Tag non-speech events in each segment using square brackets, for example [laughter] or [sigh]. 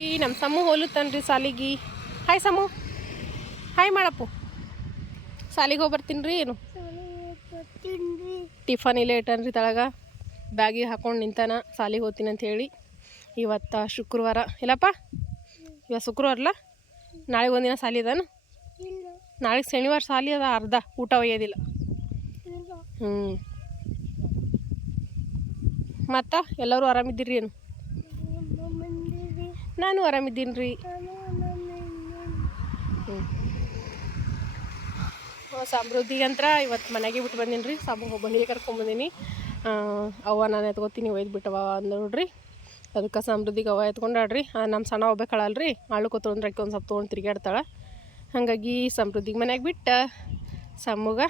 ಈ ನಮ್ಮ ಸಮೂಹ ಹೋಲುತ್ತನ್ರಿ ಸಾಲಿಗೆ. ಹಾಯ್ ಸಮು. ಹಾಯ್ ಮಾಡಪ್ಪು. ಸಾಲಿಗೆ ಹೋಗಿ ಬರ್ತೀನಿ ರೀ ಏನು? ಟಿಫನ್ ಇಲ್ಲೇ ಇಟ್ಟನ್ರಿ ತಳಗ. ಬ್ಯಾಗಿಗೆ ಹಾಕೊಂಡು ನಿಂತಾನ ಸಾಲಿಗೆ ಹೋಗ್ತೀನಿ ಅಂತ ಹೇಳಿ. ಇವತ್ತು ಶುಕ್ರವಾರ. ಇಲ್ಲಪ್ಪ ಇವತ್ತು ಶುಕ್ರವಾರಲ್ಲ ನಾಳೆಗೆ ಒಂದಿನ ಸಾಲಿ ಅದಾನ? ನಾಳೆಗೆ ಶನಿವಾರ ಸಾಲಿ ಅದ, ಅರ್ಧ. ಊಟ ಒಯ್ಯೋದಿಲ್ಲ. ಹ್ಞೂ ಮತ್ತು ಎಲ್ಲರೂ ಆರಾಮಿದ್ದೀರಿ ಏನು? ನಾನು ಆರಾಮಿದ್ದೀನಿ ರೀ. ಸಮೃದ್ಧಿಗಂತ್ರ ಇವತ್ತು ಮನೆಗೆ ಬಿಟ್ಟು ಬಂದೀನಿ ರೀ. ಸಾಬು ಬಂದಿಗೆ ಕರ್ಕೊಂಬಂದೀನಿ ಅವ್ವ ನಾನು ಎತ್ಕೋತೀನಿ, ಒಯ್ದು ಬಿಟ್ಟವ ಅಂದ್ರೆ ನೋಡ್ರಿ. ಅದಕ್ಕೆ ಸಮೃದ್ಧಿಗೆ ಅವ್ವ ಎತ್ಕೊಂಡಾಡ್ರಿ ನಮ್ಮ ಸಣ್ಣ ಹೋಗ್ಬೇಕಳಲ್ಲ ರೀ ಆಳು ಕೂತ್ಕೊಂಡ್ರೆ ಅಕ್ಕಿ ಒಂದು ಸ್ವಲ್ಪ ತೊಗೊಂಡು ತಿರುಗಾಡ್ತಾಳೆ ಹಾಗಾಗಿ ಸಮೃದ್ಧಿಗೆ ಮನೆಗೆ ಬಿಟ್ಟು. ಸಮ್ಮಗ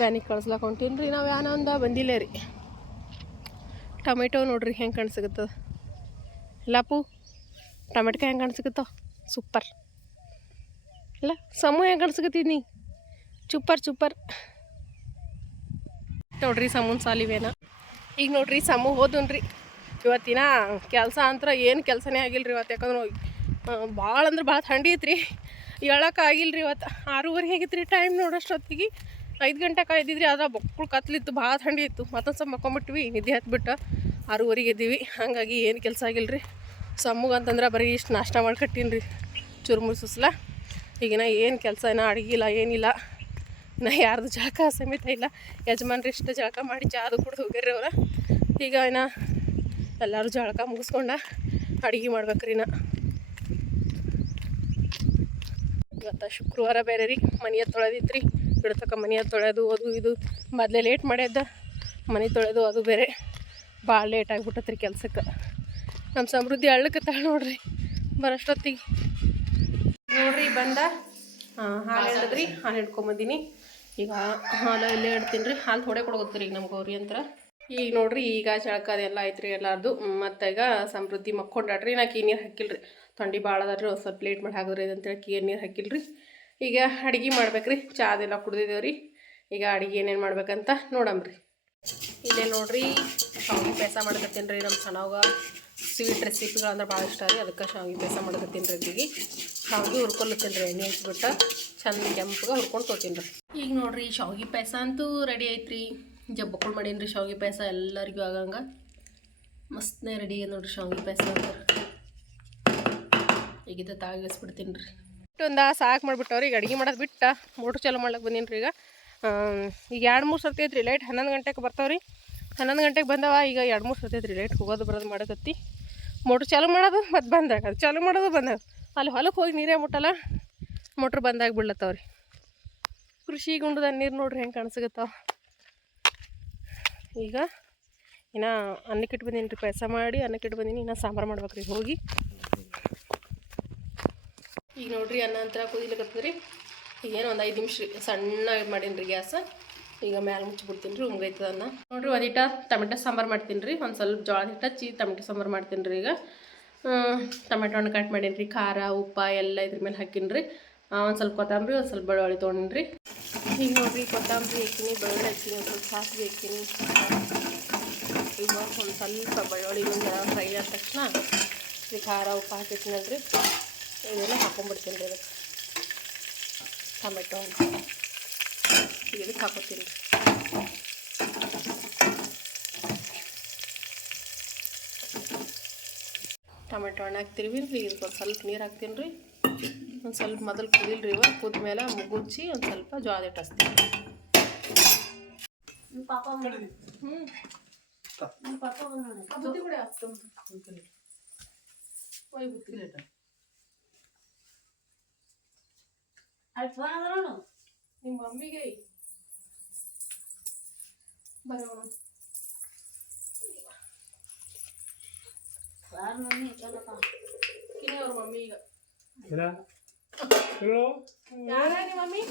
ವ್ಯಾನಿಗೆ ಕಳ್ಸ್ಲಾಕ ಹೊಂಟೀನಿ ರೀ ನಾವು ಯಾನ ಒಂದ ಬಂದಿಲ್ಲ ರೀ. ಟೊಮೆಟೊ ನೋಡ್ರಿ ಹೆಂಗೆ ಕಾಣಿಸ್ಕತ್ತದ. ಲಾಪು ಟೊಮೆಟೊ ಹೆಂಗೆ ಕಾಣಿಸ್ಕತ್ತೋ ಸೂಪರ್. ಇಲ್ಲ ಸಮೂ ಹೆಂಗೆ ಕಾಣಿಸ್ಕತ್ತೀನಿ ಚುಪ್ಪರ್ ಚುಪ್ಪರ್ ನೋಡ್ರಿ ಸಮೂನ್ ಸಾಲಿವೇನ. ಈಗ ನೋಡ್ರಿ ಸಮೂ ಹೋದನ್ರಿ ಇವತ್ತಿನ ಕೆಲಸ ಅಂತ ಏನು ಕೆಲಸನೇ ಆಗಿಲ್ಲರಿ ಇವತ್ತು, ಯಾಕಂದ್ರೆ ಭಾಳ ಅಂದ್ರೆ ಭಾಳ ಥಂಡಿ ಐತ್ರಿ. ಹೇಳಕ್ಕೆ ಆಗಿಲ್ಲ ರೀ ಇವತ್ತು. ಆರೂವರೆ ಹೇಗಿತ್ತು ರೀ ಟೈಮ್ ನೋಡೋಷ್ಟೊತ್ತಿಗೆ ಐದು ಗಂಟೆ ಕಾಯ್ದಿದ್ರಿ ಆದ್ರೆ ಬಕ್ಕಳು ಕತ್ಲಿತ್ತು ಭಾಳ ಥಂಡಿ ಇತ್ತು. ಮತ್ತೊಂದು ಸ್ವಲ್ಪ ಮಕ್ಕೊಂಬಿಟ್ವಿ, ನಿದ್ದೆ ಹತ್ಬಿಟ್ಟು. ಆರೂವರೆಗೆ ಇದ್ದೀವಿ ಹಾಗಾಗಿ ಏನು ಕೆಲಸ ಆಗಿಲ್ಲ ರೀ ಸಮ್ಮಗೆ ಅಂತಂದ್ರೆ ಬರೀ ಇಷ್ಟು ನಾಷ್ಟ ಮಾಡಿ ಕಟ್ಟೀನಿ ರೀ ಚುರುಮುರು ಸುಸ್ಲ ಈಗಿನ ಏನು ಕೆಲಸ ಏನೋ ಅಡುಗಿಲ್ಲ ಏನಿಲ್ಲ. ನಾ ಯಾರ್ದು ಜಳಕ ಸಮೇತ ಇಲ್ಲ. ಯಜಮಾನ್ರಿ ಇಷ್ಟು ಜಳಕ ಮಾಡಿ ಚಾದು ಕುಡ್ದು ಹೋಗ್ಯಾರ್ರಿ ಅವ್ರ. ಈಗ ಇನ್ನ ಎಲ್ಲರೂ ಜಳಕ ಮುಗಿಸ್ಕೊಂಡ ಅಡುಗೆ ಮಾಡ್ಬೇಕ್ರಿ ನಾ ಇವತ್ತು ಶುಕ್ರವಾರ ಬೇರೆ ರೀ ಮನೆಯ ತೊಳೆದಿತ್ತು ರೀ ಬಿಡ್ತಕ್ಕ ಮನೆಯ ತೊಳೆದು ಅದು ಇದು. ಮೊದಲೇ ಲೇಟ್ ಮಾಡ್ಯದ ಮನೆ ತೊಳೆದು ಅದು ಬೇರೆ. ಭಾಳ ಲೇಟ್ ಆಗಿಬಿಟ್ಟತ್ರಿ ಕೆಲ್ಸಕ್ಕೆ. ನಮ್ಮ ಸಮೃದ್ಧಿ ಹಳ್ಳಕ್ಕೆ ನೋಡ್ರಿ. ಬರೋಷ್ಟೊತ್ತಿಗೆ. ನೋಡ್ರಿ, ಬಂದ? ಹಾಲು ಹೇಳಿದ್ರಿ ಹಾಲು ಹಿಡ್ಕೊಂಬಂದಿನಿ ಈಗ ಹಾಲು ಇಲ್ಲೇ ಇಡ್ತೀನಿ ರೀ. ಹಾಲು ಥೋಡೆ ಕೊಡೋತ್ತೀರಿ ಈಗ ನಮ್ಮ ಗೌರಿ ಅಂತ ಈಗ ನೋಡ್ರಿ, ಈಗ ಚಳಕ ಅದೆಲ್ಲ ಐತ್ರಿ ಎಲ್ಲಾರ್ದು. ಮತ್ತೆ ಈಗ ಸಮೃದ್ಧಿ ಮಕ್ಕೊಂಡಾಡ್ರಿ ನಾ ಕೀ ನೀರು ಹಾಕಿಲ್ರಿ. ಥಂಡಿ ಭಾಳ ಅದ್ರಿ ಒಂದು ಸ್ವಲ್ಪ ಲೇಟ್ ಮಾಡಿ ಹಾಕಿದ್ರಿ ಅಂತೇಳಿ ಕೀ ನೀರು ಹಾಕಿಲ್ರಿ. ಈಗ ಅಡುಗೆ ಮಾಡ್ಬೇಕ್ರಿ. ಚಾದೆಲ್ಲ ಕುಡ್ದಿದ್ದೇವ್ರಿ ಈಗ ಅಡುಗೆ ಏನೇನು ಮಾಡ್ಬೇಕಂತ ನೋಡಮ್ರಿ. ಇಲ್ಲೇ ನೋಡ್ರಿ, ಶಾವಿಗೆ ಪಾಯಸ ಮಾಡ್ಕತ್ತೀನಿ ರೀ ನಮ್ಮ ಸಣ್ಣವಾಗ. ಸ್ವೀಟ್ ರೆಸಿಪಿಗಳು ಅಂದ್ರೆ ಭಾಳ ಇಷ್ಟ ರೀ. ಅದಕ್ಕೆ ಶಾವಿಗೆ ಪಾಯಸ ಮಾಡೋದು ರೀ ಶಾವಿಗೆ ಹುರ್ಕೊಲತ್ತೀನಿ ರೀ ಎಣ್ಣೆ ಹಚ್ಬಿಟ್ಟು ಚಂದ ಕೆಂಪಗೆ ಹುರ್ಕೊಂಡು ತೊತೀನಿ ರೀ. ಈಗ ನೋಡಿರಿ ಶಾವಿಗೆ ಪಾಯಸ ಅಂತೂ ರೆಡಿ ಐತ್ರಿ. ಜಬ್ಬಕ್ಕಳು ಮಾಡೀನಿ ರೀ ಶಾವಿಗೆ ಪಾಯಸ ಎಲ್ಲರಿಗೂ ಆಗಂಗೆ. ಮಸ್ತ್ನೇ ರೆಡಿ ಇದೆ ನೋಡಿರಿ ಶಾವಿಗೆ ಪಾಯಸ ಅಂತ. ಈಗಿದ್ದ ತಾಗಿಸ್ಬಿಡ್ತೀನಿ ರೀ. ಒಂದು ಸಾಕು ಮಾಡಿಬಿಟ್ಟವ್ರಿ ಈಗ ಅಡುಗೆ ಮಾಡೋದು ಬಿಟ್ಟು. ಮೋಟ್ರ್ ಚಾಲೂ ಮಾಡ್ಲಿಕ್ಕೆ ಬಂದೀನಿ ರೀ ಈಗ. ಈಗ ಎರಡು ಮೂರು ಸರ್ತಿ ಐತ್ರಿ ಲೈಟ್ ಹನ್ನೊಂದು ಗಂಟೆಗೆ ಬರ್ತಾವ್ರಿ. ಹನ್ನೊಂದು ಗಂಟೆಗೆ ಬಂದವ ಈಗ ಎರಡು ಮೂರು ಸರ್ತಿ ಐತ್ರಿ ಲೈಟ್ ಹೋಗೋದು ಬರೋದು ಮಾಡಕತ್ತಿ. ಮೋಟ್ರ್ ಚಾಲು ಮಾಡೋದು, ಮತ್ತು ಬಂದಾಗ ಚಾಲು ಮಾಡೋದು ಬಂದಾಗ. ಅಲ್ಲಿ ಹೊಲಕ್ಕೆ ಹೋಗಿ ನೀರೇ ಮುಟ್ಟಲ್ಲ, ಮೋಟ್ರ್ ಬಂದಾಗ ಬೀಳತ್ತವ್ರಿ ಕೃಷಿ ಗುಂಡದ ನೀರು ನೋಡ್ರಿ ಹೆಂಗೆ ಕಾಣಿಸ್ಗತ್ತವ ಈಗ ಇನ್ನು ಅನ್ನಕ್ಕಿಟ್ಟು ಬಂದೀನಿ ರೀ ಪಾಯಸ ಮಾಡಿ ಅನ್ನಕ್ಕಿಟ್ಟು ಬಂದೀನಿ, ಇನ್ನು ಸಾಂಬಾರು ಮಾಡ್ಬೇಕು ರೀ, ಹೋಗಿ. ಈಗ ನೋಡ್ರಿ ಅನ್ನ, ಅಂತರ ಕುದಿಲಿಕತ್ತದ್ರಿ. ಈಗೇನು ಒಂದು ಐದು ನಿಮಿಷ ಸಣ್ಣ ಮಾಡೀನಿ ರೀ ಗ್ಯಾಸ್. ಈಗ ಮ್ಯಾಲೆ ಮುಚ್ಚಿಬಿಡ್ತೀನಿ ರೀ ಉಮ್ಗೈತದ ನೋಡ್ರಿ, ಒಂದು ಹಿಟ್ಟ ಟೊಮೆಟೊ ಸಾಂಬಾರು ಮಾಡ್ತೀನಿ ರೀ, ಒಂದು ಸ್ವಲ್ಪ ಜೋಳದ ಹಿಟ್ಟು ಹಚ್ಚಿ ಟೊಮೆಟೊ ಸಾಂಬಾರು ಮಾಡ್ತೀನಿ ರೀ ಈಗ. ಟೊಮೆಟೊ ಹಣ್ಣು ಕಟ್ ಮಾಡೀನಿ ರೀ, ಖಾರ, ಉಪ್ಪ ಎಲ್ಲ ಇದ್ರ ಮೇಲೆ ಹಾಕೀನಿ ರೀ. ಒಂದು ಸ್ವಲ್ಪ ಕೊತ್ತಂಬರಿ, ಒಂದು ಸ್ವಲ್ಪ ಬೆಳ್ಳುಳ್ಳಿ ತೊಗೊಂಡಿನಿ ರೀ. ಈಗ ನೋಡ್ರಿ, ಕೊತ್ತಂಬರಿ ಹಾಕಿನಿ, ಬೆಳ್ಳುಳ್ಳಿ ಹಾಕಿನಿ, ಒಂದು ಸ್ವಲ್ಪ ಸಾಸಿವೆ ಹಾಕಿನಿ. ಈಗ ಒಂದು ಸ್ವಲ್ಪ ಬೆಳ್ಳುಳ್ಳಿ ಒಂದು ಫ್ರೈ ಆದ ತಕ್ಷಣ ಈ ಖಾರ, ಉಪ್ಪು ಹಾಕಿರ್ತೀನಲ್ರಿ. ಇದೆಲ್ಲ ಹಾಕೊಂಡ್ಬಿಡ್ತೀನಿ ರೀ ಅದಕ್ಕೆ ಟೊಮೆಟೊ ಇದಕ್ಕೆ ಹಾಕೋತೀನಿ ರೀ. ಟೊಮೆಟೊ ಹಣ್ಣು ಹಾಕ್ತಿರ್ವಿ ರೀ ಇದಕ್ಕೆ ಒಂದು ಸ್ವಲ್ಪ ನೀರು ಹಾಕ್ತೀನಿ ರೀ. ಒಂದು ಸ್ವಲ್ಪ ಮೊದಲು ಕುದಿಲ್ರಿ ಇವ ಕುದ ಮೇಲೆ ಮುಗುಚ್ಚಿ ಒಂದು ಸ್ವಲ್ಪ ಜೋಳ ಹಿಟ್ಟು ಹಚ್ತೀನಿ ಹ್ಞೂ ಬುತ್ತಿ ಕೂಡ ಒಯ್ ಬುತ್ತಿ ನಿಮ್ಮ ಮಮ್ಮಿಗೆ ಬರೋಣ ಕಿನಿ ಅವ್ರ ಮಮ್ಮಿ ಈಗ ಯಾರ ನಿಮ್ಮ ಮಮ್ಮಿ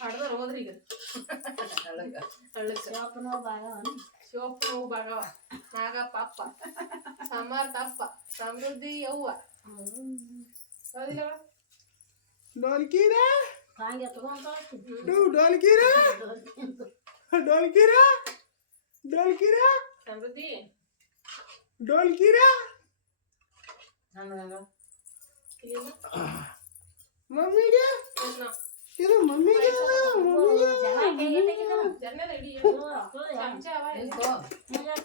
ಹಡ್ದಾರ ಹೋದ್ರಿ ಈಗ ಶಿವಪ್ಪ ನೋವು ಬಾಗವ ನಾಗ ಪಾಪ ಸಾಂಬಾರ್ ತಪ್ಪ ಸಮೃದ್ಧಿ ಯವ್ವ ಹೌದಿಲ್ಲ ಡೋಲ್ಕಿರಾ ಡೋಲ್ಕಿರಾ ಡೋಲ್ಕಿರಾ ಡೋಲ್ಕಿರಾ ಸಮೃದ್ಧಿ ढोलकीरा ಇಲ್ಲಿಂದ मम्मी गे ಎನ್ನ? ಇದು ಮಮ್ಮಿ ಗೆ ಜರ್ನಲ್ ಇಡಿ ಚಮಚ ಅವ ಎಲ್ಲಿ? ಜರ್ನಲ್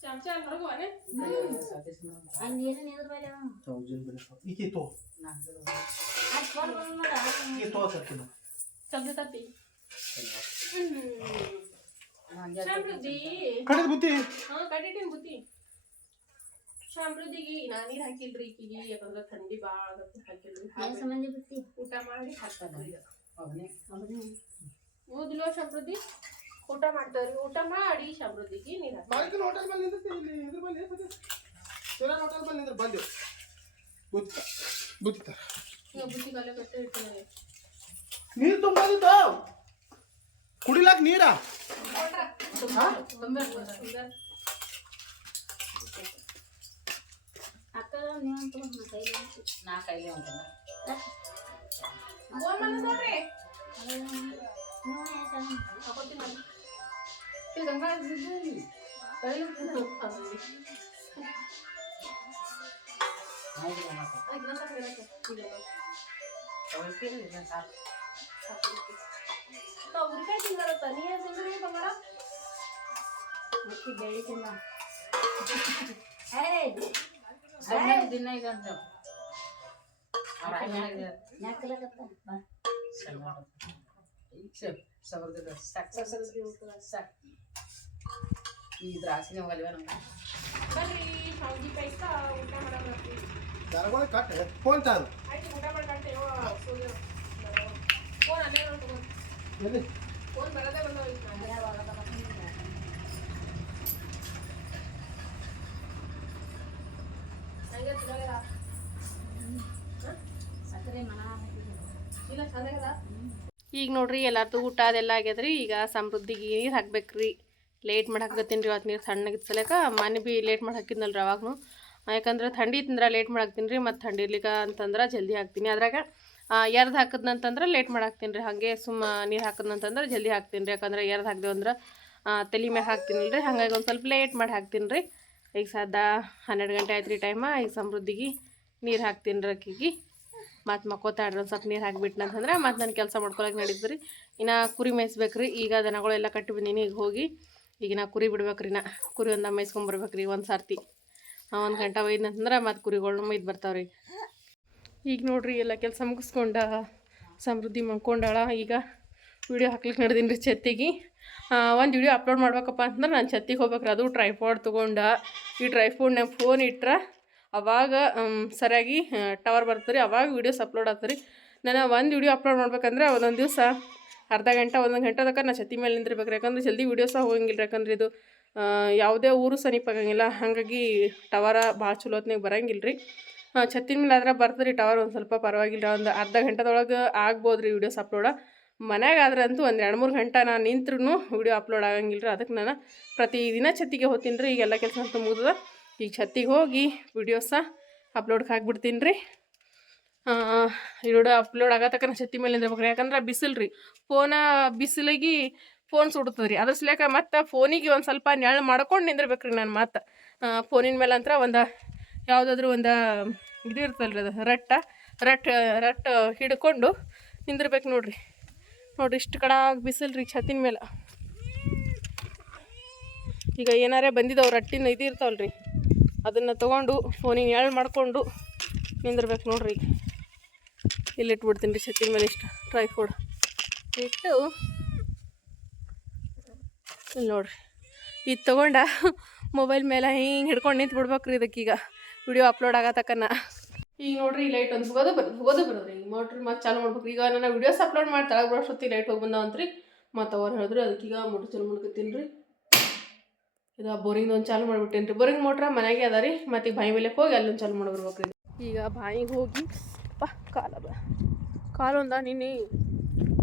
ಚಮಚ ಅಲ್ಲಿ ಹೊರಗೆ ಹೋನೆ? ಈಕೆ ತೋ ಈಕೆ ತೋ ಸತ್ತಿನ ಚಮಚ ತತ್ತಿ ಸಮೃದ್ಧಿ ಕಡೆದ ಬುದ್ಧಿ ಹಾ ಕಟ್ಟಿಟ್ಟಿನ ಬುತ್ತಿ ಸಮೃದ್ಧಿಗೆ ನಾ ನೀರ್ ಹಾಕಿಲ್ರಿ ಈಕಿಗೆ ಯಾಕಂದ್ರ ಥಂಡಿ ಬಾಳ ಆಗತ್ತೆ ಹಾಕಿಲ್ರಿ ಹಾಕಿ ಊಟ ಮಾಡಿ ಹಾಕ್ತಾರ್ರಿ ಓದ್ಲೋ ಸಮೃದ್ಧಿ? ಊಟ ಮಾಡ್ತಾವ್ರಿ. ಊಟ ಮಾಡಿ ಸಮೃದ್ಧಿಗೆ ನೀರ್ ಹಾಕ್ತಾರೆ ಮಾಲಕಿನ ಹೋಟೆಲ್ ಬಂದು ನಿಂತಿರ್ತೀವಿ ಇಲ್ಲಿ? ಇದ್ರ ಬಂದು ಏನ್ ಹೋಟೆಲ್ ಬಂದು ನಿಂದ್ರೆ ಬಂದೆವು ಬುದ್ಧಿ. ತರ ಈಗ ಬುತ್ತಿ ಕಲೆ ಕಟ್ಟಿ ಇರ್ತೀನಿ ನೀರು ತುಂಬೋದಿತ್ತು ಕುಡಿಲಾಕ ನೀರ? ನೋಡ್ರಿ ಹಾಕೋತೀನಿ ನಾನು. ಇದು ಗಂಗಾ ಇದು ತಲೆ ಅದು. ಆಯ್ತು, ಇನ್ನೊಂದ್ ಸ್ವಲ್ಪ ಇರತ್ತೆ. ಇದು ಸಾಕು. ನಾವು ಉರಿಕಾಯಿ ತಿಂಗಳತ್ತ ನೀ ಏನ್ ತಿಂದ್ರಿ ಬಂಗಾರ ಈ ದ್ರಾಕ್ಷಿನ ಹೋಗಲ್ವ ನಮ್ಗೆ ಬರ್ರಿ ಶಾವ್ಗಿ ಪಾಯ್ಸ ಊಟ ಮಾಡೋಣ ದನಗಳ ಕಟ್ ಫೋನ್ ತಾರು ಆಯ್ತು ಊಟ ಮಾಡ್ಕೊಂತೇವ ಫೋನ್ ಅಲ್ಲೇ ನೋಡ್ ತಗೋ ಎಲ್ಲಿ ಫೋನ್ ಬರೋದೇ ಬಂದವ ಈಗ ಹಂಗೆ ತಿನ್ನೋದಿಲ್ಲ. ಇಲ್ಲ ಚೆನ್ನಾಗದ ಈಗ ನೋಡ್ರಿ, ಎಲ್ಲಾರ್ದು ಊಟ ಅದೆಲ್ಲ ಆಗ್ಯದ್ರಿ. ಈಗ ಸಮೃದ್ಧಿಗೆ ನೀರು ಹಾಕ್ಬೇಕ್ರಿ. ಲೇಟ್ ಮಾಡಿ ಹಾಕತ್ತೀನಿ ರೀ ಇವತ್ತು ನೀರು ಸಣ್ಣಗಿದ್ದ ಸಲಕ. ಮನೆ ಬಿ ಲೇಟ್ ಮಾಡಿ ಹಾಕಿದ್ನಲ್ರಿ ಅವಾಗೂ ಯಾಕಂದ್ರೆ ಥಂಡಿ ತಿಂದ್ರೆ ಲೇಟ್ ಮಾಡಿ ಹಾಕ್ತೀನಿ ರೀ ಮತ್ತು ಥಂಡಿ ಇರ್ಲಿಕ್ಕ ಅಂತಂದ್ರೆ ಜಲ್ದಿ ಹಾಕ್ತೀನಿ. ಅದ್ರಾಗ ಎರ್ದು ಹಾಕಿದ್ನಂತಂದ್ರೆ ಲೇಟ್ ಮಾಡಾಕ್ತೀನಿ ರೀ ಹಾಗೆ ಸುಮ್ಮ ನೀರು ಹಾಕಿದ್ನಂತಂದ್ರೆ ಜಲ್ದಿ ಹಾಕ್ತೀನಿ ರೀ ಯಾಕಂದ್ರೆ ಎರ್ದು ಹಾಕ್ದೇವು ಅಂದ್ರೆ ತಲೆ ಮ್ಯಾಗ ಹಾಕ್ತೀನಿ ರೀ ಹಾಗಾಗಿ ಒಂದು ಸ್ವಲ್ಪ ಲೇಟ್ ಮಾಡಿ ಹಾಕ್ತೀನಿ ರೀ ಈಗ ಸದಾ ಹನ್ನೆರಡು ಗಂಟೆ ಆಯ್ತು ರೀ ಟೈಮ ಈಗ ಸಮೃದ್ಧಿಗೆ ನೀರು ಹಾಕ್ತೀನಿ ರೀ ಅಕ್ಕಿಗೆ. ಮತ್ತು ಮಕ್ಕೋತಾಡ್ರಿ ಒಂದು ಸ್ವಲ್ಪ ನೀರು ಹಾಕ್ಬಿಟ್ನಂತಂದ್ರೆ ಮತ್ತು ನಾನು ಕೆಲಸ ಮಾಡ್ಕೊಳಕ್ಕೆ ನಡೀತು ರೀ ಇನ್ನು ಕುರಿ ಮೇಯಿಸ್ಬೇಕು ರೀ ಈಗ ದನಗಳೆಲ್ಲ ಕಟ್ಟಿ ಬಂದೀನಿ. ಈಗ ಹೋಗಿ ಈಗ ನಾ ಕುರಿ ಬಿಡ್ಬೇಕು ರೀ ನಾ. ಕುರಿ ಒಂದು ಮೇಯ್ಸ್ಕೊಂಬರ್ಬೇಕು ರೀ ಒಂದು ಸರ್ತಿ. ಒಂದು ಗಂಟೆ ಒಯ್ದಂತಂದ್ರೆ ಮತ್ತು ಕುರಿಗಳ್ನ ಮೇಯ್ದು ಬರ್ತಾವ್ರಿ. ಈಗ ನೋಡ್ರಿ ಎಲ್ಲ ಕೆಲಸ ಮುಗಿಸ್ಕೊಂಡ ಸಮೃದ್ಧಿ ಮಾಡ್ಕೊಂಡಾಳ ಈಗ ವಿಡಿಯೋ ಹಾಕ್ಲಿಕ್ಕೆ ನಡೆದೀನಿ ರೀ ಛತ್ತಿಗೆ ಒಂದು ವಿಡಿಯೋ ಅಪ್ಲೋಡ್ ಮಾಡ್ಬೇಕಪ್ಪ ಅಂತಂದ್ರೆ ನಾನು ಛತ್ತಿಗೆ ಹೋಗ್ಬೇಕ್ರಿ. ಅದು ಟ್ರೈಫಾಡ್ ತೊಗೊಂಡ. ಈ ಟ್ರೈಫೋಡ್ನಾಗ ಫೋನ್ ಇಟ್ರೆ ಅವಾಗ ಸರಿಯಾಗಿ ಟವರ್ ಬರ್ತದೆ ರೀ ಅವಾಗ ವೀಡಿಯೋಸ್ ಅಪ್ಲೋಡ್ ಆಗ್ತದೆ ರೀ ನಾನು ಒಂದು ವಿಡಿಯೋ ಅಪ್ಲೋಡ್ ಮಾಡ್ಬೇಕಂದ್ರೆ ಒಂದೊಂದು ದಿವಸ ಅರ್ಧ ಗಂಟೆ, ಒಂದೊಂದು ಗಂಟೆ ತನಕ ನಾನು ಛತ್ತಿ ಮೇಲೆ ನಿಂದಿರ್ಬೇಕು. ಯಾಕಂದ್ರೆ ಜಲ್ದಿ ವೀಡಿಯೋಸ ಹೋಗಂಗಿಲ್ಲ ಯಾಕಂದ್ರೆ ಇದು ಯಾವುದೇ ಊರು ಸಮೀಪ ಆಗಂಗಿಲ್ಲ. ಹಾಗಾಗಿ ಟವರ ಭಾಳ ಚಲೋ ಹೊತ್ನಾಗ ಬರಂಗಿಲ್ಲ ರೀ ಛತ್ತಿನ ಮೇಲೆ ಆದ್ರೆ ಬರ್ತದೆ ಟವರ್ ಒಂದು ಸ್ವಲ್ಪ ಪರವಾಗಿಲ್ಲ. ಒಂದು ಅರ್ಧ ಗಂಟೆದೊಳಗೆ ಆಗ್ಬೋದು ರೀ ವೀಡಿಯೋಸ್ ಅಪ್ಲೋಡ ಮನ್ಯಾಗ ಆದ್ರೆ ಅಂತೂ ಒಂದು ಎರಡು ಮೂರು ಗಂಟೆ ನಾನು ನಿಂತ್ರೂ ವೀಡಿಯೋ ಅಪ್ಲೋಡ್ ಆಗಂಗಿಲ್ಲ ರೀ ಅದಕ್ಕೆ ನಾನು ಪ್ರತಿದಿನ ಛತ್ತಿಗೆ ಹೋಗ್ತೀನಿ ರೀ. ಈಗೆಲ್ಲ ಕೆಲಸ ಅಂತ ಮುಗಿದ ಈಗ ಛತ್ತಿಗೆ ಹೋಗಿ ವಿಡಿಯೋಸ ಅಪ್ಲೋಡ್ಗೆ ಹಾಕ್ಬಿಡ್ತೀನಿ ರೀ. ವಿಡಿಯೋ ಅಪ್ಲೋಡ್ ಆಗತಕ್ಕನ ಛತ್ತಿ ಮೇಲೆ ನಿಂದಿರ್ಬೇಕು ಯಾಕಂದ್ರೆ ಬಿಸಿಲು ರೀ. ಫೋನ ಬಿಸಿಲಿಗೆ ಫೋನ್ ಸುಡ್ತದೆ ರೀ. ಅದ್ರ ಸಲಕ ಮತ್ತು ಫೋನಿಗೆ ಒಂದು ಸ್ವಲ್ಪ ನೆರಳು ಮಾಡ್ಕೊಂಡು ನಿಂದಿರ್ಬೇಕು ರೀ ನಾನು ಮತ್ತು. ಫೋನಿನ ಮೇಲೆ ಅಂತ ಒಂದು ಯಾವುದಾದ್ರೂ ಒಂದು ಇದು ಇರ್ತಲ್ಲ ರೀ ಅದು, ರಟ್ಟ. ರಟ್ ರಟ್ ಹಿಡ್ಕೊಂಡು ನಿಂದಿರ್ಬೇಕು ನೋಡ್ರಿ. ನೋಡ್ರಿ ಇಷ್ಟು ಕಡ ಬಿಸಿಲು ರೀ ಛತ್ತಿನ ಮೇಲೆ. ಈಗ ಏನಾರೇ ಬಂದಿದ್ದಾವೆ ರಟ್ಟಿನ ಇದು ಇರ್ತಾವಲ್ಲ ರೀ ಅದನ್ನು ತೊಗೊಂಡು ಫೋನಿಗೆ ಎಳ್ ಮಾಡಿಕೊಂಡು ನಿಂದಿರ್ಬೇಕು ನೋಡ್ರಿ. ಈಗ ಇಲ್ಲಿ ಇಟ್ಬಿಡ್ತೀನಿ ರೀ ಸತ್ತಿನ ಮೇಲೆ ಇಷ್ಟು. ಟ್ರೈಫೋಡ್ ಇಟ್ಟು ಇಲ್ಲಿ ನೋಡ್ರಿ. ಇದು ತೊಗೊಂಡ ಮೊಬೈಲ್ ಮೇಲೆ ಹಿಂಗೆ ಹಿಡ್ಕೊಂಡು ನಿಂತು ಬಿಡ್ಬೇಕ್ರಿ ಇದಕ್ಕೀಗ ವಿಡಿಯೋ ಅಪ್ಲೋಡ್ ಆಗತಕ್ಕನ ಈಗ ನೋಡ್ರಿ ಲೈಟ್ ಒಂದು ಹೋಗೋದು ಬರೋದು ಹೋಗೋದು ಬರೋದು ಈಗ ನೋಡ್ರಿ ಮತ್ತೆ ಚಾಲು ಮಾಡ್ಬೇಕು ಈಗ ನಾನು ವಿಡಿಯೋಸ್ ಅಪ್ಲೋಡ್ ಮಾಡಿ ಬರೋಷ್ಟೊತ್ತಿ ಲೈಟ್ ಹೋಗಿ ಬಂದಾವಂತ್ರಿ. ಮತ್ತು ಅವ್ರು ಹೇಳಿದ್ರು, ಅದಕ್ಕೀಗ ಮೋಟ್ರ್ ಚಲೋ ಮಾಡ್ಕೊತೀನಿ ರೀ ಇದು ಬೋರಿಂಗ್ ಒಂದು ಚಾಲು ಮಾಡಿಬಿಟ್ಟೇನಿ ರೀ ಬೋರಿಂಗ್ ಮೋಟ್ರ ಮನೆಗೆ ಅದ ರೀ. ಮತ್ತು ಈಗ ಬಾಯಿ ಮೇಲೆ ಹೋಗಿ ಅಲ್ಲೊಂದು ಚಾಲು ಮಾಡಿ ಬರ್ಬೇಕು ರೀ ಈಗ ಬಾಯಿಗೆ ಹೋಗಿ, ಪಾ, ಕಾಲ ಬ. ಕಾಲೊಂದ ನಿನ್ನೆ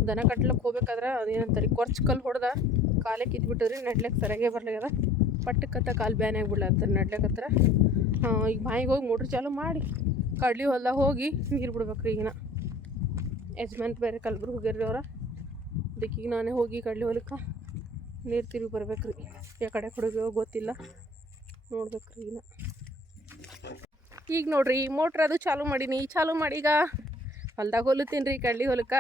ದನ ಕಟ್ಲಕ್ಕೆ ಹೋಗ್ಬೇಕಾದ್ರೆ ಅದೇನಂತಾರೆ, ಕೊರ್ಚು ಕಲ್ಲು ಹೊಡೆದ ಕಾಲೇ ಕಿತ್ಬಿಟ್ಟದ್ರಿ ನಡ್ಲಿಕ್ಕೆ ಸರಿಯಾಗೇ ಬರ್ಲಾಗ್ಯದ ಪಟ್ಟಕ್ಕತ್ತ ಕಾಲು ಬ್ಯಾನ್ ಆಗಿಬಿಡ್ಲತ್ತ ಹತ್ರ. ಈಗ ಬಾಯಿಗೆ ಹೋಗಿ ಮೋಟ್ರ್ ಚಾಲು ಮಾಡಿ, ಕಡ್ಲಿ ಹೊಲ್ದಾಗ ಹೋಗಿ ನೀರು ಬಿಡ್ಬೇಕ್ರಿ ಈಗಿನ. ಯಜಮಾನ್ ಬೇರೆ ಕಲ್ಬ್ರು ಹೋಗ್ಯಾರ್ರಿ ಅವ್ರ. ಅದಕ್ಕೆ ಈಗ ನಾನೇ ಹೋಗಿ ಕಡ್ಲಿ ಹೊಲಕ್ಕೆ ನೀರು ತಿರುಗಿ ಬರ್ಬೇಕ್ರಿ. ಯಾ ಕಡೆ ಕೊಡಗೋ ಗೊತ್ತಿಲ್ಲ. ನೋಡ್ಬೇಕ್ರಿ ರೀ ಈಗ ನೋಡ್ರಿ ಮೋಟ್ರ್ ಅದು ಚಾಲು ಮಾಡೀನಿ. ಚಾಲು ಮಾಡಿ ಈಗ ಹೊಲ್ದಾಗ ಹೊಲುತ್ತೀನಿ ರೀ, ಕಡ್ಲಿ ಹೊಲಕ್ಕೆ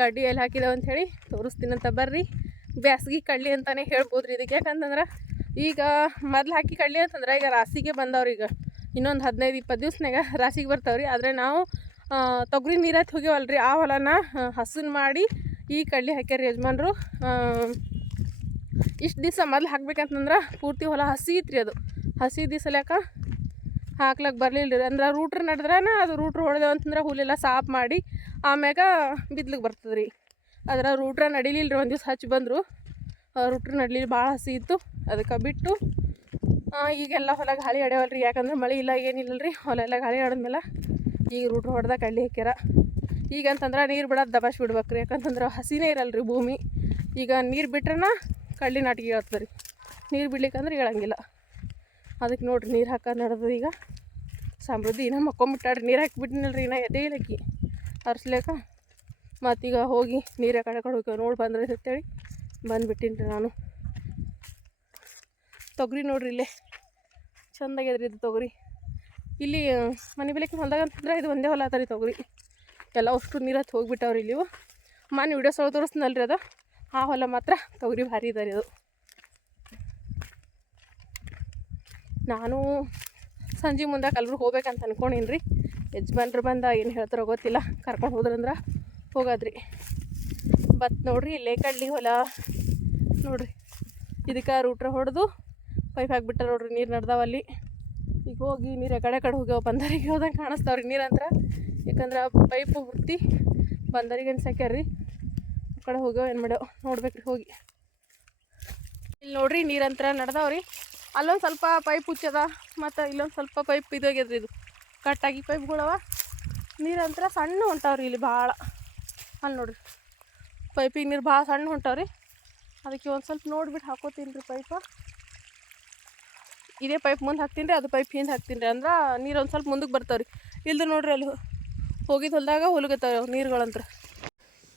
ಕಡ್ಡಿ ಎಲ್ಲಿ ಹಾಕಿದಾವೆ ಅಂಥೇಳಿ ತೋರಿಸ್ತೀನಂತ ಬರ್ರಿ. ಬ್ಯಾಸ್ಗೆ ಕಡ್ಲಿ ಅಂತಲೇ ಹೇಳ್ಬೋದು ರೀ ಇದಕ್ಕೆ. ಯಾಕಂತಂದ್ರೆ ಈಗ ಮೊದ್ಲು ಹಾಕಿ ಕಡ್ಲಿ ಅಂತಂದ್ರೆ ಈಗ ರಾಸಿಗೆ ಬಂದವ್ರಿ ಈಗ. ಇನ್ನೊಂದು ಹದಿನೈದು ಇಪ್ಪತ್ತು ದಿವ್ಸನಾಗ ರಾಸಿಗೆ ಬರ್ತಾವ್ರಿ. ಆದರೆ ನಾವು ತೊಗರಿ ತೊಗರಿ ಹೋಗ್ಯವಲ್ಲ ರೀ ಆ ಹೊಲನ ಹಸನ್ ಮಾಡಿ ಈ ಕಡ್ಲಿ ಹಾಕ್ಯಾರ ಯಜಮಾನ್ರು. ಇಷ್ಟು ದಿವಸ ಮೊದಲು ಹಾಕ್ಬೇಕಂತಂದ್ರೆ ಪೂರ್ತಿ ಹೊಲ ಹಸಿ ರೀ ಅದು. ಹಸಿ ದಿವಸಲ್ಯಾಕ ಹಾಕ್ಲಕ್ಕೆ ಬರಲಿಲ್ಲ ರೀ. ಅಂದ್ರೆ ರೂಟ್ರ್ ನಡೆದ್ರನ ಅದು ರೂಟ್ರ್ ಹೊಡೆದೇವು ಅಂತಂದ್ರೆ ಹುಲ್ಲೆಲ್ಲ ಸಾಫ್ ಮಾಡಿ ಆಮ್ಯಾಗ ಬಿದ್ಲಿಗೆ ಬರ್ತದೆ ರೀ ಅದ್ರ ರೂಟ್ರ ನಡಿಲಿಲ್ಲ ರೀ ಒಂದು ದಿವ್ಸ ಹಚ್ಚಿ ಬಂದರು. ರೂಟ್ರ್ ನಡಿಲಿಲ್ಲ ಭಾಳ ಹಸಿ ಇತ್ತು. ಅದಕ್ಕೆ ಬಿಟ್ಟು ಈಗೆಲ್ಲ ಹೊಲ ಗಾಳಿ ಹೊಡೆಯವಲ್ಲ ರೀ ಯಾಕಂದ್ರೆ ಮಳೆ ಇಲ್ಲ ಏನಿಲ್ಲ ರೀ ಹೊಲ ಎಲ್ಲ ಗಾಳಿ ಹೊಡೆದ್ಮೇಲೆ ಈಗ ರೂಟ್ರ್ ಹೊಡೆದ ಕಳ್ಳಿ ಹಾಕ್ಯಾರ. ಈಗಂತಂದ್ರೆ ನೀರು ಬಿಡೋದು ದಬಾಶ್ ಬಿಡ್ಬೇಕು ರೀ ಯಾಕಂತಂದ್ರೆ ಹಸಿನೇ ಇರಲ್ಲ ರೀ ಭೂಮಿ. ಈಗ ನೀರು ಬಿಟ್ರನ ಕಡ್ಲಿ ನಾಟಿಗೆ ಹೇಳ್ತದೆ ರೀ. ನೀರು ಬಿಡ್ಲಿಕ್ಕಂದ್ರೆ ಹೇಳಂಗಿಲ್ಲ. ಅದಕ್ಕೆ ನೋಡ್ರಿ ನೀರು ಹಾಕ ನಡೆದು ಈಗ. ಸಮೃದ್ಧಿ ಇನ್ನೂ ಮಕ್ಕೊಂಬಿಟ್ಟಾಡ್ರಿ ನೀರು ಹಾಕಿಬಿಟ್ಟಿನಲ್ರಿ ಇನ್ನೂ ಎದೆ ಇಲ್ಲಕ್ಕಿ ಹರ್ಸ್ಲೇಕ ಮತ್ತೀಗ ಹೋಗಿ ನೀರು ಕಡೆ ಕಡೆ ಹೋಗಿ ನೋಡಿ ಬಂದ್ರೆ ಅಂತೇಳಿ ಬಂದುಬಿಟ್ಟಿನಿ ರೀ ನಾನು. ತೊಗರಿ ನೋಡ್ರಿ ಇಲ್ಲೇ. ಚಂದಾಗ್ಯದ್ರಿ ಇದು ತೊಗರಿ. ಇಲ್ಲಿ ಮನೆ ಬೆಲೆಕ್ಕೆ ಹೊಲ್ದಾಗ ಅಂತಂದ್ರೆ ಇದು ಒಂದೇ ಹೊಲ ಆತ ರೀ ತೊಗರಿ. ಎಲ್ಲ ಅಷ್ಟು ನೀರು ಹತ್ತು ಹೋಗಿಬಿಟ್ಟವ್ರಿ ಇಲ್ಲಿ ಮನೆ ವಿಡಿಯೋಸ್ ಒಳಗೆ ತೋರಿಸ್ನಲ್ರಿ ಅದು. ಆ ಹೊಲ ಮಾತ್ರ ತೊಗರಿ ಭಾರಿ ಇದೆ ಅದು. ನಾನು ಸಂಜೆ ಮುಂದೆ ಕಲ್ಬ್ರಿಗೆ ಹೋಗ್ಬೇಕಂತ ಅನ್ಕೊಂಡೀನಿ ರೀ ಯಜಮಾನ್ರು ಬಂದ ಏನು ಹೇಳ್ತಾರೋ ಗೊತ್ತಿಲ್ಲ. ಕರ್ಕೊಂಡು ಹೋದ್ರಂದ್ರೆ ಹೋಗೋದ್ರಿ. ಬತ್ ನೋಡ್ರಿ ಇಲ್ಲೇ ಕಡ್ಲಿ ಹೊಲ. ನೋಡ್ರಿ ಇದಕ್ಕೆ ರೂಟ್ರ ಹೊಡೆದು ಪೈಪ್ ಹಾಕ್ಬಿಟ್ಟ ನೋಡ್ರಿ ನೀರು ನಡ್ದಾವಲ್ಲಿ ಈಗ ಹೋಗಿ ನೀರು ಆ ಕಡೆ ಕಡೆ ಹೋಗ್ಯಾವ ಬಂದರಿಗೆ ಹೋದಂಗೆ ಕಾಣಿಸ್ತಾವ್ರಿ ನೀರಂತ್ರ. ಯಾಕಂದ್ರೆ ಪೈಪು ಹುರ್ತಿ ಬಂದರಿಗೆ ಅನ್ಸಾಕ್ಯಾರ ರೀ ಆ ಕಡೆ ಹೋಗ್ಯಾವ, ಏನು ಮಾಡ್ಯಾವ? ನೋಡ್ಬೇಕ್ರಿ, ಹೋಗಿ. ಇಲ್ಲಿ ನೋಡ್ರಿ ನೀರಂತ್ರ ನಡ್ದಾವ್ರಿ. ಅಲ್ಲೊಂದು ಸ್ವಲ್ಪ ಪೈಪ್ ಹುಚ್ಚದ, ಮತ್ತು ಇಲ್ಲೊಂದು ಸ್ವಲ್ಪ ಪೈಪ್ ಇದಾಗ್ಯದ್ರಿ ಇದು. ಕಟ್ಟಾಗಿ ಪೈಪ್ಗಳವ ನೀರಂತ್ರ ಸಣ್ಣ ಹೊಂಟಾವ್ರಿ ಇಲ್ಲಿ ಭಾಳ. ಅಲ್ಲಿ ನೋಡ್ರಿ. ಪೈಪಿಗೆ ನೀರು ಭಾಳ ಸಣ್ಣ ಹೊಂಟಾವ್ರಿ. ಅದಕ್ಕೆ ಒಂದು ಸ್ವಲ್ಪ ನೋಡ್ಬಿಟ್ಟು ಹಾಕೋತೀನಿ ರೀ ಪೈಪ ಇದೇ ಪೈಪ್ ಮುಂದೆ ಹಾಕ್ತೀನಿ ರೀ ಅದು ಪೈಪ್ ಹಿಂದೆ ಹಾಕ್ತೀನಿ ರೀ ಅಂದ್ರೆ ನೀರು ಒಂದು ಸ್ವಲ್ಪ ಮುಂದಕ್ಕೆ ಬರ್ತಾವ್ರಿ. ಇಲ್ದು ನೋಡ್ರಿ ಅಲ್ಲಿ ಹೋಗಿದ್ದು ಹೊಲ್ದಾಗ ಹೊಲಗತ್ತಾವ ನೀರುಗಳಂತ್ರ.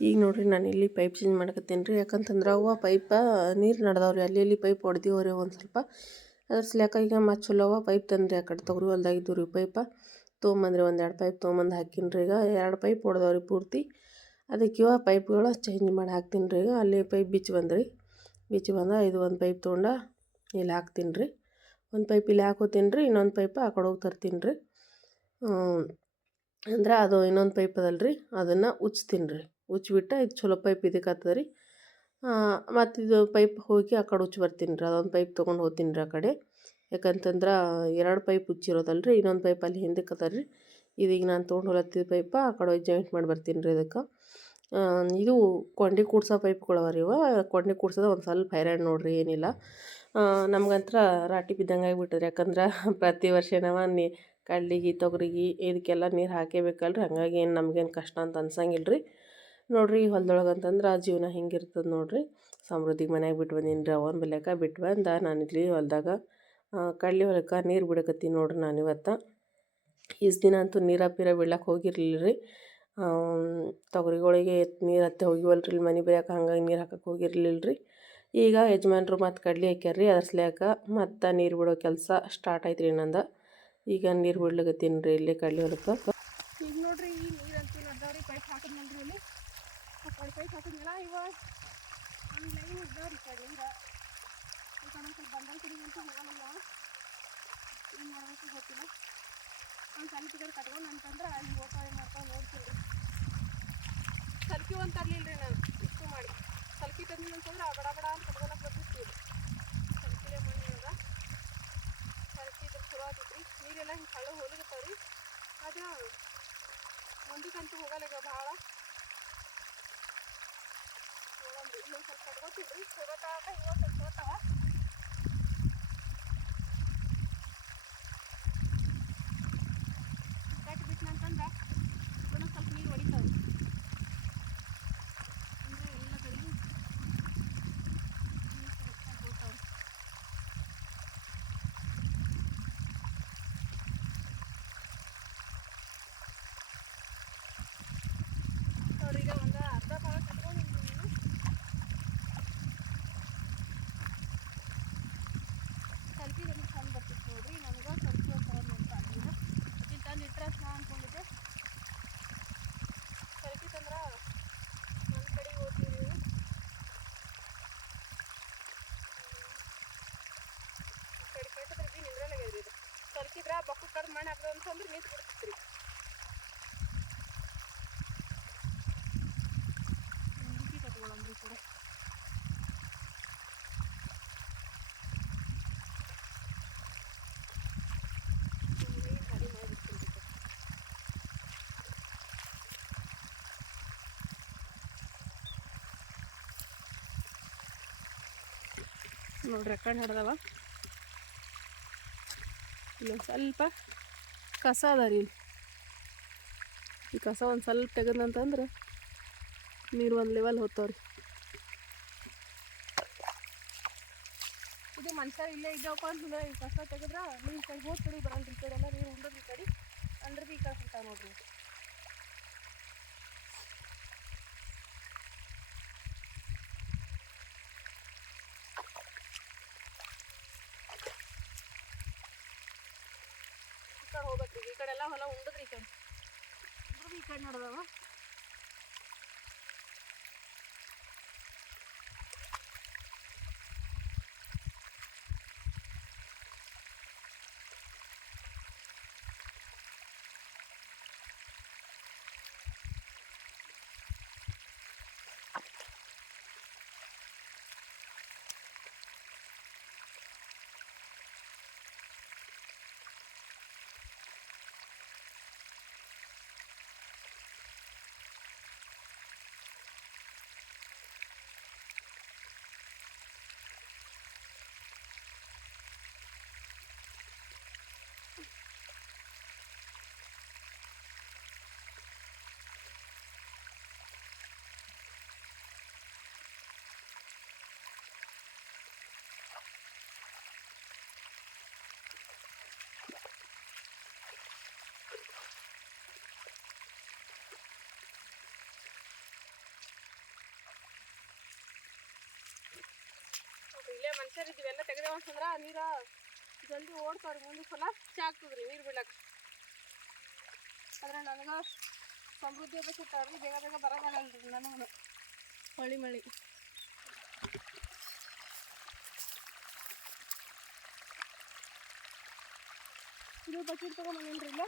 ಈಗ ನೋಡ್ರಿ ನಾನು ಇಲ್ಲಿ ಪೈಪ್ ಚೇಂಜ್ ಮಾಡಕತ್ತೀನಿ ರೀ ಯಾಕಂತಂದ್ರೆ ಅವ ಪೈಪ ನೀರು ನಡೆದವ್ರಿ. ಅಲ್ಲಿ ಅಲ್ಲಿ ಪೈಪ್ ಹೊಡೆದಿವ್ರಿ ಒಂದು ಸ್ವಲ್ಪ. ಅದ್ರ ಸ್ಲ್ಯಾಕ ಈಗ ಮತ್ತು ಚಲೋ ಅವ ಪೈಪ್ ತಂದ್ರಿ. ಆ ಕಡೆ ತೊಗರಿ ಹೊಲ್ದಾಗಿದ್ದು ರೀ ಪೈಪ ತೊಗೊಂಬಂದ್ರಿ ಒಂದು ಎರಡು ಪೈಪ್ ತೊಗೊಂಬಂದು ಹಾಕಿನಿ ರೀ ಈಗ ಎರಡು ಪೈಪ್ ಹೊಡೆದವ್ರಿ ಪೂರ್ತಿ. ಅದಕ್ಕೆ ಇವ ಪೈಪ್ಗಳು ಚೇಂಜ್ ಮಾಡಿ ಹಾಕ್ತೀನಿ ರೀ ಈಗ ಅಲ್ಲಿ ಪೈಪ್ ಬಿಚ್ಚಿ ಬಂದ್ರಿ. ಬಿಚ್ಚಿ ಬಂದ ಇದು ಒಂದು ಪೈಪ್ ತೊಗೊಂಡ ಇಲ್ಲಿ ಹಾಕ್ತೀನಿ ರೀ ಒಂದು ಪೈಪ್ ಇಲ್ಲಿ ಹಾಕೋತೀನಿ ರೀ ಇನ್ನೊಂದು ಪೈಪ್ ಆ ಕಡೆ ಹೋಗಿ ತರ್ತೀನಿ ರೀ ಅಂದ್ರೆ ಅದು ಇನ್ನೊಂದು ಪೈಪ್ ಅದಲ್ರಿ. ಅದನ್ನು ಉಚ್ತೀನಿ ರೀ ಉಚ್ಬಿಟ್ಟು ಇದು ಚಲೋ ಪೈಪ್ ಇದಕ್ಕೆ ಆಗ್ತದೆ ರೀ. ಮತ್ತು ಇದು ಪೈಪ್ ಹೋಗಿ ಆ ಕಡೆ ಉಚ್ಚಿ ಬರ್ತೀನಿ ರೀ. ಅದೊಂದು ಪೈಪ್ ತೊಗೊಂಡು ಹೋಗ್ತೀನಿ ರೀ ಆ ಕಡೆ. ಯಾಕಂತಂದ್ರೆ ಎರಡು ಪೈಪ್ ಉಚ್ಚಿರೋದಲ್ಲ ರೀ ಇನ್ನೊಂದು ಪೈಪ್ ಅಲ್ಲಿ ಹಿಂದಕ್ಕೆ ಅದ ರೀ. ಇದೀಗ ನಾನು ತೊಗೊಂಡು ಹೊಲತ್ತಿದ ಪೈಪ, ಆ ಕಡೆ ಹೋಗಿ ಜಾಯಿಂಟ್ ಮಾಡಿ ಬರ್ತೀನಿ ರೀ ಇದಕ್ಕೆ. ಇದು ಕೊಂಡಿ ಕೂಡ್ಸೋ ಪೈಪ್ಗಳವ ರೀ ಇವ. ಕೊಂಡಿ ಕೂಡ್ಸೋದು ಒಂದು ಸ್ವಲ್ಪ ಹೈರಾಣ ನೋಡ್ರಿ, ಏನಿಲ್ಲ. ನಮ್ಗಂತ್ರ ರಾಟಿ ಬಿದ್ದಂಗೆ ಆಗಿಬಿಟ್ಟದ್ರಿ ಯಾಕಂದ್ರೆ ಪ್ರತಿ ವರ್ಷ ಏನವ ನೀ ಕಡ್ಲಿಗೆ, ತೊಗರಿಗೆ, ಇದಕ್ಕೆಲ್ಲ ನೀರು ಹಾಕೇಬೇಕಲ್ರಿ. ಹಾಗಾಗಿ ಏನು ನಮಗೇನು ಕಷ್ಟ ಅಂತ ಅನ್ಸಂಗಿಲ್ಲ ರೀ ನೋಡ್ರಿ ಹೊಲ್ದೊಳಗೆ ಅಂತಂದ್ರೆ ಆ ಜೀವನ ಹೆಂಗಿರ್ತದೆ ನೋಡ್ರಿ. ಸಮೃದ್ಧಿಗೆ ಮನೆಯಾಗ ಬಿಟ್ಟು ಬಂದೀನಿ ರೀ ಅವನ ಬೆಲೆಕ ಬಿಟ್ಟು ಬಂದ ನಾನು ಇಲ್ಲಿ ಹೊಲ್ದಾಗ. ಕಡ್ಲಿ ಹೊಲಕ್ಕೆ ನೀರು ಬಿಡಕತ್ತೀನಿ ನೋಡ್ರಿ ನಾನು ಇವತ್ತು. ಇಷ್ಟು ದಿನ ಅಂತೂ ನೀರ ಪೀರ ಬಿಡ್ಲಕ್ಕೆ ಹೋಗಿರಲಿಲ್ಲ ರೀ ತೊಗರಿಗಳಿಗೆ ನೀರು ಹತ್ತಿ ಹೋಗಿವಲ್ರಿ, ಇಲ್ಲಿ ಮನೆ ಬೇಯಕ್ಕೆ ಹಂಗಾಗಿ ನೀರು ಹಾಕಕ್ಕೆ ಹೋಗಿರಲಿಲ್ಲ ರೀ ಈಗ ಯಜಮಾನ್ರು ಮತ್ತು ಕಡ್ಲಿ ಹಾಕ್ಯಾರ ರೀ ಅದ್ರ ಮತ್ತು ನೀರು ಬಿಡೋ ಕೆಲಸ ಸ್ಟಾರ್ಟ್ ಆಯ್ತು ರೀ ನಂದು. ಈಗ ನೀರು ಬಿಡ್ಲಿಕ್ಕೆ ರೀ ಇಲ್ಲಿ ಕಡ್ಲಿ ಹೊಲಕ್ಕೆ. ಈಗ ನೋಡ್ರಿ ಈ ನೀರಂತೂ ನಡ್ದಾವ್ರಿ ಪೈಪ್ ಹಾಕಿದ್ನಲ್ರಿ ಇಲ್ಲಿ ಆ ಕೈ ಪೈಪ್ ಹಾಕಿದ್ಮೇಲೆ ಇವ ಒಂದು ಲೈನ್ ಇದ್ದಾವ್ರಿ ಕಡೆ ನೀರು ಈಗ ಒಂದ್ ಸ್ವಲ್ಪ ಬಂದಾಗ ಅಂತ ಹೋಗಲ್ಲ. ಏನು ಮಾಡಬೇಕು ಗೊತ್ತಿಲ್ಲ. ಒಂದು ಸ್ವಲ್ಪ ಕಡೆ ಕಟ್ಕೊಂಡು ಅಂತಂದ್ರೆ ಅಲ್ಲಿ ಹೋಗ್ತಾ ಮಾಡ್ಕೊಂಡು ನೋಡ್ತೀನಿ. ಸಲ್ಕಿ ಒಂದು ತರಲಿಲ್ಲ ರೀ ನಾನು. ಇಷ್ಟು ಮಾಡಿ. ಸಲ್ಕಿ ತಂದಿಲ್ಲ ಅಂತಂದ್ರೆ ಆ ಬಡ ಬಡ ಅಂತ ಕಟ್ಕೊಳಕ್ಕೆ ಬರ್ತಿತ್ತು ಇದು ಸಲ್ಕಿಲೆ ಮಣ್ಣು ಸಲ್ಕಿ ಇದ್ರೆ ಚಲೋ ಆಗ್ತೈತೆ ರೀ ನೀರೆಲ್ಲ ಹಿಂಗೆ ಹಳ್ಳ ಹೋಲಿಗತ್ತಾವ ರೀ ಅದು ಮುಂದಕ್ಕಂತೂ ಹೋಗಲ್ಲ ಈಗ ಭಾಳ ನೋಡಂದ್ರಿ ಇನ್ನೊಂದು ಸ್ವಲ್ಪ ಕಟ್ಕೋತೀನಿ ರೀ ಹೋಗೋತಾ ಹಿಂಗೆ ಸ್ವಲ್ಪ ಹೋಗ್ತಾವ ಕಟ್ ಬಿಟ್ನಂತಂದ್ರೆ ಇನ್ನೊಂದು ಸ್ವಲ್ಪ ನೀರು ಹೊಡಿತಾವೆ ಅಂದರೆ ಎಲ್ಲ ಕಡೆಗೂ ನೀರು ಕರೆಕ್ಟಾಗಿ ಹೋಗ್ತಾವೆ ಇಲ್ಲಿ ಅಷ್ಟು ನಾ ಅಂದ್ಕೊಂಡಿದ್ದೆ ಕರಿತಿತ್ತಂದ್ರೆ ನನ್ನ ಕಡೆಗೆ ಹೋಗ್ತೀವಿ ಕಡೆ ಕಟ್ಟಿದ್ರೆ ಬಿ ನಿಂದ್ರಲಾಗ್ಯದ್ರಿ ಇದು ಸರ್ಕಿದ್ರ ಬಕ್ಕು ಕಡ್ದು ಮಣ್ಣು ಹಾಕ್ದು ಅಂತಂದ್ರೆ ನಿಂತು ಬಿಡ್ತಿತ್ತು ರೀ ಕಟ್ಕೊಳ್ಳಂದ್ರಿ ಕೂಡ ಖಾಲಿ ಮಾಡಿಬಿಡ್ತೀನಿ ನೋಡ್ರಿ ಕಣ್ಣು ಹಿಡ್ದವ. ಇಲ್ಲೊಂದು ಸ್ವಲ್ಪ ಕಸ ಅದ ರೀ. ಈ ಕಸ ಒಂದು ಸ್ವಲ್ಪ ತೆಗೆದಂತಂದ್ರೆ ನೀರು ಒಂದು ಲೆವೆಲ್ ಹೋಗ್ತಾವ್ರಿ ಇದು ಮನುಷ್ಯ ಇಲ್ಲೇ ಇದ್ದಾವಪ್ಪ ಅಂತಂದ್ರೆ ಈ ಕಸ ತೆಗೆದ್ರೆ ನೀರು ಕಡೆ ಹೋದ್ ಕಡೆ ಬರಲ್ರಿ ಈ ಕಡೆ ಎಲ್ಲ ನೀರು ಉಂಡೋದು ಈ ಕಡೆ. ಅಂದ್ರೆ ಈ ಕಡೆ ಹೊಂಟಾವ ನೋಡ್ರಿ ಈ ಕಡೆ ಹೋಗ್ಬೇಕ್ರಿ ಈ ಕಡೆ ಎಲ್ಲ ಹೊಲ ಉಂಡದ್ರಿ ಈ ಕಡೆ ಅಂದ್ರೆ ಬಿ ಈ ಕಡೆ ನಡೆದವ ನೋಡ್ರಿ ಇಲ್ಲೇ ಮನುಷ್ಯರು ಇದ್ದೀವೆಲ್ಲ ಅಂತಂದ್ರೆ ಆ ನೀರು ಜಲ್ದಿ ಓಡ್ತಾವ್ರಿ ಮುಂದೆ ಸಲ. ಆಗ್ತದ್ರಿ ನೀರು ಬಿಡಕ್ಕೆ ಆದ್ರೆ ನನಗೆ ಸಮೃದ್ಧಿ ಬೇಕಿತ್ತಾವ್ರಿ ಬೇಗ ಬೇಗ ಬರೋದಲ್ಲಲ್ರಿ ನನಗೂ ಹೊಳಿ ಮಳಿ ಇದು ಬಕೆಟ್ ತೊಗೊಂಬಂದೇನ್ರಿ ಇಲ್ಲ?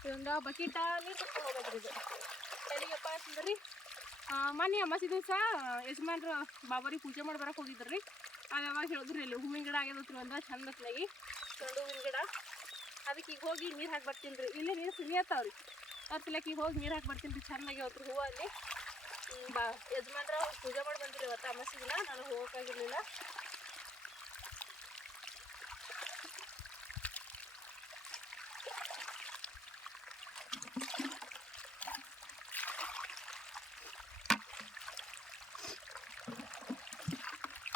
ಇದೊಂದು ಬಕೆಟ ನೀರು ತಗೊಂಡು ಹೋಗ್ಬೇಕ್ರಿ ಇದು. ಎಲ್ಲಿಗಪ್ಪ ಅಂತಂದ್ರಿ? ಆ, ಮೊನ್ನೆ ಅಮಾಸಿ ದಿವಸ ಯಜಮಾನ್ರು ಬಾಬರಿಗೆ ಪೂಜೆ ಮಾಡಿ ಬರಕ್ಕೆ ಹೋಗಿದ್ರಿ. ಯಾವಾಗ ಹೇಳಿದ್ರಿ ಇಲ್ಲಿ? ಹೂವಿನ ಗಿಡ ಆಗ್ಯದತ್ರಿ ಚಂದ ಚಂದತ್ನಾಗಿ ಗಂಡು ಹೂವಿನ ಗಿಡ. ಅದಕ್ಕೆ ಈಗ ಹೋಗಿ ನೀರು ಹಾಕಿ ಬರ್ತೀನಿ ರೀ ಇಲ್ಲೇ ನೀರು ಸಿಮಿ ಅತ್ತಾವ್ರಿ ಅತ್ತಲಕ್ಕೆ ಈಗ ಹೋಗಿ ನೀರು ಹಾಕಿ ಬರ್ತೀನಿ ರೀ ಚೆನ್ನಾಗಿ ಅವ್ರ ಹೂವು ಅಲ್ಲಿ. ಬಾ. ಯಜಮಾನ್ರ ಪೂಜೆ ಮಾಡಿ ಬಂದಿರಿ ಇವತ್ತು ಅಮಾಸಿ ದಿನ. ನಾನು ಹೋಗೋಕ್ಕಾಗಿರ್ಲಿಲ್ಲ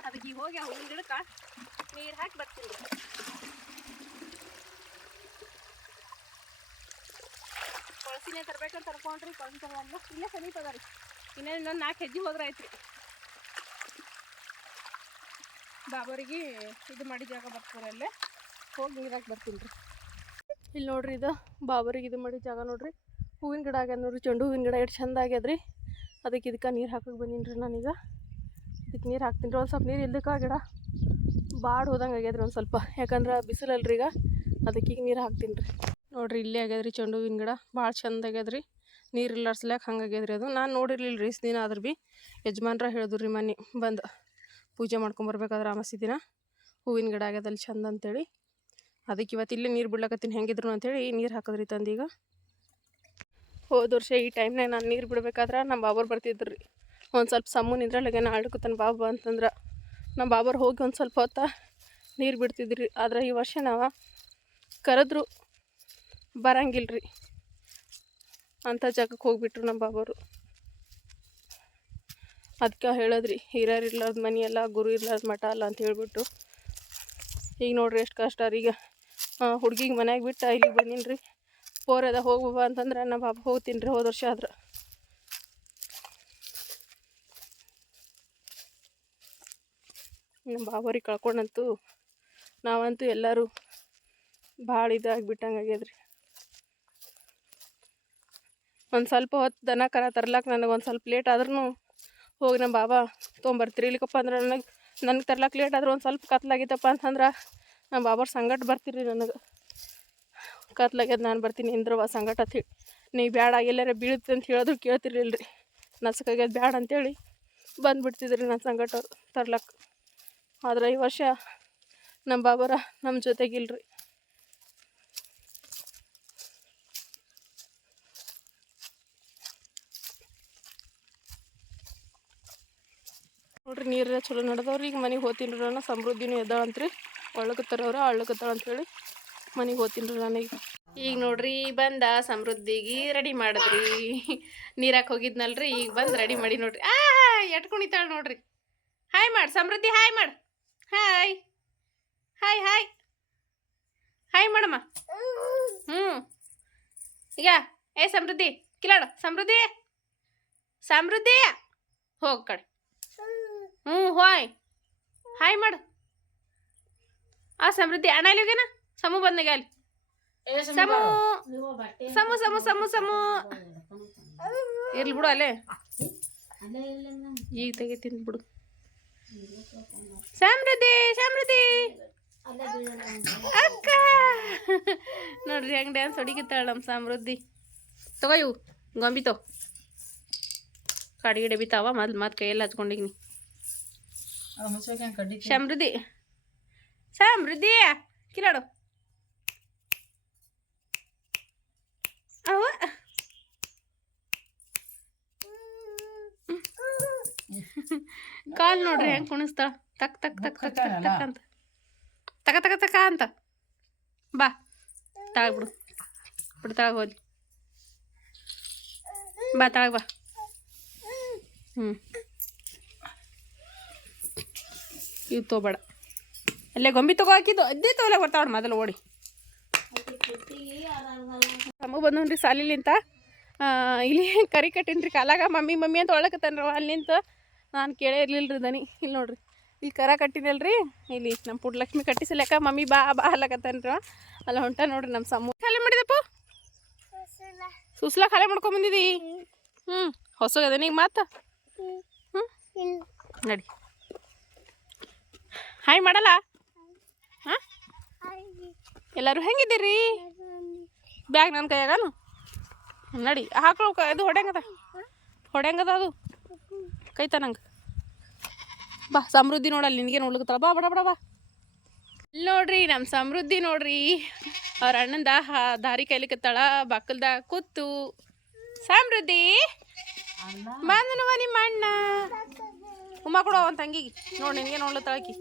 ಅದಕ್ಕೆ ಈಗ ಹೋಗಿ ಹೂವಿನ ಗಿಡಕ್ಕೆ ನೀರು ಹಾಕಿ ಬರ್ತೀನಿ. ಕೊಳಸಿನೇ ತರ್ಬೇಕಂತ ಅನ್ಕೊಂಡ್ರಿ ಕೊಳಸಿ ತಗೊಂಡು ಇಲ್ಲೇ ಸಮೀಪ ಅದ ರೀ. ಇನ್ನೇನು ಇನ್ನೊಂದು ನಾಲ್ಕು ಹೆಜ್ಜೆ ಹೋದ್ರೆ ಆಯ್ತು ಬಾಬರಿಗೆ ಇದು ಮಾಡಿ ಜಾಗ ಬರ್ತಾರೆ ಅಲ್ಲೇ? ಹೋಗಿ ಹಾಕಿ ಬರ್ತೀನಿ ರೀ. ಇಲ್ಲಿ ನೋಡ್ರಿ ಇದು ಬಾಬರಿಗೆ ಇದು ಮಾಡಿ ಜಾಗ ನೋಡ್ರಿ. ಹೂವಿನ ಗಿಡ ಆಗ್ಯದ ನೋಡ್ರಿ, ಚೆಂಡು ಹೂವಿನ ಗಿಡ ಎಷ್ಟು ಚಂದ ಆಗ್ಯದ್ರಿ ಅದಕ್ಕೆ ಇದಕ್ಕೆ ನೀರು ಹಾಕಕ್ಕೆ ಬಂದೀನಿ ರೀ ನಾನೀಗ. ಇದಕ್ಕೆ ನೀರು ಹಾಕ್ತೀನಿ ರೀ ಒಂದು ಸ್ವಲ್ಪ ನೀರು ಇಲ್ದಕ್ಕೆ ಗಿಡ. ಬಾಡ್ ಹೋದಂಗೆ ಆಗ್ಯದ್ರಿ ಒಂದು ಸ್ವಲ್ಪ. ಯಾಕಂದ್ರೆ ಬಿಸಿಲಲ್ರಿ ಈಗ ಅದಕ್ಕೆ ಈಗ ನೀರು ಹಾಕ್ತೀನಿ ರೀ ನೋಡಿರಿ ಇಲ್ಲೇ ಆಗ್ಯದ್ರಿ ಚೆಂಡು ಹೂವಿನ ಗಿಡ ಭಾಳ ಚಂದ ಆಗ್ಯದ್ರಿ. ನೀರು ಇಲ್ಲಾರ್ಸ್ಲಾಕ ಹಂಗೆ ಆಗ್ಯದ್ರಿ ಅದು. ನಾನು ನೋಡಿರ್ಲಿಲ್ಲ ರೀ ದಿನ ಆದ್ರೆ ಭೀ ಯಜಮಾನ್ರ ಹೇಳಿದ್ರು ರೀ ಮನೆ ಬಂದು ಪೂಜೆ ಮಾಡ್ಕೊಂಬರ್ಬೇಕಾದ್ರೆ ಅಮಾಸಿ ದಿನ. ಹೂವಿನ ಗಿಡ ಆಗ್ಯದಲ್ಲಿ ಚಂದ ಅಂತೇಳಿ. ಅದಕ್ಕೆ ಇವತ್ತು ಇಲ್ಲೇ ನೀರು ಬಿಡ್ಲಕತ್ತೀನಿ, ಹೆಂಗಿದ್ರು ಅಂತೇಳಿ ನೀರು ಹಾಕಿದ್ರಿ ತಂದೀಗ ಹೋದ ವರ್ಷ ಈ ಟೈಮ್ನಾಗ ನಾನು ನೀರು ಬಿಡ್ಬೇಕಾದ್ರೆ ನಮ್ಮ ಬಾಬರ್ ಬರ್ತಿದ್ರು ರೀ. ಒಂದು ಸ್ವಲ್ಪ ಸಮ್ಮು ನಿಂದ್ರಲ್ಲಾಗೆ ನಾ ಆಡ್ಕೊತಾನೆ ಬಾಬಾ ಅಂತಂದ್ರೆ ನಮ್ಮ ಬಾಬರು ಹೋಗಿ ಒಂದು ಸ್ವಲ್ಪ ಹೊತ್ತ ನೀರು ಬಿಡ್ತಿದ್ರಿ, ಆದ್ರೆ ಈ ವರ್ಷ ನಾವು ಕರೆದ್ರು ಬರಂಗಿಲ್ಲ ರೀ ಅಂಥ ಜಾಗಕ್ಕೆ ಹೋಗಿಬಿಟ್ರು ನಮ್ಮ ಬಾಬರು. ಅದಕ್ಕೆ ಹೇಳಿದ್ರಿ, ಹಿರಿಯರು ಇರ್ಲಾರ್ದ ಮನೆ ಅಲ್ಲ, ಗುರು ಇರ್ಲಾರ್ದ ಮಠ ಅಲ್ಲ ಅಂತ ಹೇಳ್ಬಿಟ್ಟು, ಈಗ ನೋಡ್ರಿ ಎಷ್ಟು ಕಷ್ಟ ಈಗ. ಹುಡುಗಿಗೆ ಮನ್ಯಾಗ ಬಿಟ್ಟು ಇಲ್ಲಿಗೆ ಬಂದೀನಿ ರೀ ಹೋಗ್ಬಾ ಅಂತಂದ್ರೆ ನಮ್ಮ ಬಾಬಾ ಹೋಗ್ತೀನಿ ರೀ ಹೋದ ವರ್ಷ ಆದ್ರೆ. ನಮ್ಮ ಬಾಬೋರಿಗೆ ಕಳ್ಕೊಂಡಂತೂ ನಾವಂತೂ ಎಲ್ಲರೂ ಭಾಳ ಇದಾಗ್ಬಿಟ್ಟಂಗೆ ಆಗ್ಯದ್ರಿ. ಒಂದು ಸ್ವಲ್ಪ ಹೊತ್ತು ದನ ಕರ ತರ್ಲಾಕ ನನಗೆ ಒಂದು ಸ್ವಲ್ಪ ಲೇಟ್ ಆದ್ರೂ ಹೋಗಿ ನಮ್ಮ ಬಾಬಾ ತೊಗೊಂಬರ್ತೀರಿ ಇಲ್ಲಿಕಪ್ಪ ಅಂದ್ರೆ ನನಗೆ ನನಗೆ ತರ್ಲಾಕ ಲೇಟ್ ಆದ್ರೆ ಒಂದು ಸ್ವಲ್ಪ ಕತ್ಲಾಗಿತ್ತಪ್ಪ ಅಂತಂದ್ರೆ ನಮ್ಮ ಬಾಬರ್ ಸಂಗಟ ಬರ್ತೀರಿ ನನಗೆ. ಕತ್ಲಾಗ್ಯದ ನಾನು ಬರ್ತೀನಿ ಇಂದ್ರವ ಸಂಗಟ ಅಂತ ಹೇಳಿ. ನೀವು ಬ್ಯಾಡ, ಎಲ್ಲಾರ ಬೀಳುತ್ತೆ ಅಂತ ಹೇಳಿದ್ರು ಕೇಳ್ತಿರ್ಲಿಲ್ಲ ರೀ ನಸಕಾಗ್ಯದ ಬ್ಯಾಡ ಅಂತೇಳಿ ಬಂದುಬಿಡ್ತಿದ್ರಿ ನನ್ನ ಸಂಗಟ ತರ್ಲಕ್ಕ ತರ್ಲಕ್ಕೆ ಆದ್ರೆ ಈ ವರ್ಷ ನಮ್ಮ ಬಾಬರ ನಮ್ಮ ಜೊತೆಗಿಲ್ರಿ. ನೋಡ್ರಿ, ನೀರ ಚಲೋ ನಡೆದವ್ರಿ. ಈಗ ಮನೆಗೆ ಹೋಗ್ತೀನಿ ನಾನು. ಸಮೃದ್ಧಿನೂ ಎದ್ದಾಳಂತ್ರಿ. ಒಳ್ಳಕತ್ತಾರವ್ರ ಅಳ್ಳಕತ್ತಾಳ ಅಂತೇಳಿ ಮನೆಗೆ ಹೋಗ್ತೀನಿ ರೀ ನನಗೆ ಈಗ. ನೋಡ್ರಿ, ಬಂದ ಸಮೃದ್ಧಿಗೆ ರೆಡಿ ಮಾಡಿದ್ರಿ. ನೀರಾಕ್ ಹೋಗಿದ್ನಲ್ರಿ, ಈಗ ಬಂದು ರೆಡಿ ಮಾಡಿ ನೋಡ್ರಿ. ಆ ಎಟ್ ಕುಣಿತಾಳೆ ನೋಡ್ರಿ. ಹಾಯ್ ಮಾಡಿ, ಸಮೃದ್ಧಿ ಹಾಯ್ ಮಾಡು. ಹಾಯ್ ಹಾಯ್ ಹಾಯ್ ಹಾಯ್ ಮಾಡಮ್ಮ ಹ್ಞೂ ಈಗ ಏ ಸಮೃದ್ಧಿ ಕಿಲಾಡು ಸಮೃದ್ಧಿ ಸಮೃದ್ಧಿ ಹೋಗ್ ಕಡೆ ಹ್ಞೂ ಹೋಯ್ ಹಾಯ್ ಮಾಡು ಆ ಸಮೃದ್ಧಿ ಅಣ್ಣ ಇಲ್ಲಿ ಹೋಗ್ಯಾನ ಸಮು ಬಂದಾಗ ಅಲ್ಲಿ ಸಮೂ ಸಮು ಸಮು ಸಮು ಸಮು ಇರ್ಲಿ ಬಿಡು ಅಲ್ಲೇ. ಈಗ ತೆಗಿತೀನಿ ಬಿಡು. ಸಮೃದ್ಧಿ ಸಮೃದ್ಧಿ ಅಕ್ಕ. ನೋಡ್ರಿ, ಹೆಂಗ್ ಡ್ಯಾನ್ಸ್ ಹೊಡಿಕತ್ತಾಳ ನಮ್ಮ ಸಮೃದ್ಧಿ ತಗೋ ಇವು, ಗೊಂಬಿ ತಗೋ. ಕಾಡಿಗೆ ಬಿತ್ತಾವ ಮೊದ್ಲು ಮತ್ತೆ ಕೈಯಲ್ಲಿ ಹಚ್ಕೊಂಡಿನಿ. ಕಡ್ಡಿ ಸಮೃದ್ಧಿ ಸಮೃದ್ಧಿ ಕಿಲಾಡು. ಅವ [laughs] ಕಾಲ್ ನೋಡ್ರಿ ಹೆಂಗ್ ಕುಣಿಸ್ತಾಳ ತಕ್ ತಕ್ ತಕ್ ತಕ್ ಅಂತ. ತಕ ತಕ ತಕ ಅಂತ. ಬಾ. ತಾಳ್ ಬಿಡು. ಬಿಡು ತಾಳಗ ಹೋದಿ ಬಾ ತಾಳಗ ಬಾ. ಹ್ಞೂ ಇವು ತೊಗೋಬೇಡ. ಅಲ್ಲೇ ಗೊಂಬಿ ತಗೋ ಹಾಕಿದ್ದು. ಅದೇ ತಗೊಲೆ ಬರ್ತಾವಣ ಮೊದಲು ಓಡಿ. ನಮಗೆ ಬಂದವನ್ರಿ ಸಾಲಿಲಿಂತ ಇಲ್ಲಿ ಕರಿ ಕಟ್ಟಿನ್ರಿ. ಕಾಲಾಗ ಮಮ್ಮಿ ಮಮ್ಮಿ ಅಂತ ಒಳಕತ್ತಾನ್ರವ ಅಲ್ಲಿಂತ ನಾನು ಕೇಳೇ ಇರಲಿಲ್ಲ ರೀ ದನಿ. ಇಲ್ಲಿ ನೋಡ್ರಿ. ಇಲ್ಲಿ ಕರ ಕಟ್ಟಿನಲ್ರಿ. ಇಲ್ಲಿ ನಮ್ಮ ಪುಟ್ಟಲಕ್ಷ್ಮಿ ಕಟ್ಟಿಸಲಕ್ಕ ಮಮ್ಮಿ ಬಾ ಬಾ ಅಲ್ಲಕತ್ತಾನ್ರ ಅಲ್ಲ ಹೊಂಟ ನೋಡ್ರಿ ನಮ್ಮ ಸಮ್ಮು ಖಾಲಿ ಮಾಡಿದಪ್ಪ. ಸುಸ್ಲಾ ಖಾಲಿ ಮಾಡ್ಕೊಂಬಂದಿದಿ ಹ್ಞೂ ಹೊಸಗದ ನೀ ಮಾತು ಹ್ಞೂ ನಡಿ. ಹಾಯ್ ಮಾಡಲ್ಲ? ಹಾಂ? ಎಲ್ಲರೂ ಹೆಂಗಿದ್ದೀರಿ? ಬ್ಯಾಗ್ ನನ್ನ ಕೈಯಾಗನು? ನಡಿ. ಹಾಕೋ ಇದು ಹೊಡೆಂಗದ ಹೊಡೆಂಗದ ಅದು. ಕೈತ ನಂಗೆ? ಬಾ ಸಮೃದ್ಧಿ ನೋಡಲ್ಲ ನಿನಗೆ ನೋಡ್ಲಿಕ್ಕೆ ಬಾ ಬಡ ಬಡ ಬಾ. ಇಲ್ಲಿ ನೋಡ್ರಿ ನಮ್ಮ ಸಮೃದ್ಧಿ ನೋಡ್ರಿ. ಅವ್ರ ಅಣ್ಣಂದ ದಾರಿ ಕೈಲಿಕತ್ತಾಳ ಬಕ್ಕಲ್ದ ಕೂತು. ಸಮೃದ್ಧಿ ಬಂದನವ ನಿಮ್ಮ ಅಣ್ಣ. ಉಮ್ಮ ಕೊಡೋ ಅವನ ತಂಗಿಗೆ. ನೋಡಿ ನಿನಗೆ ನೋಡ್ಲತ್ತಾಳಕಿ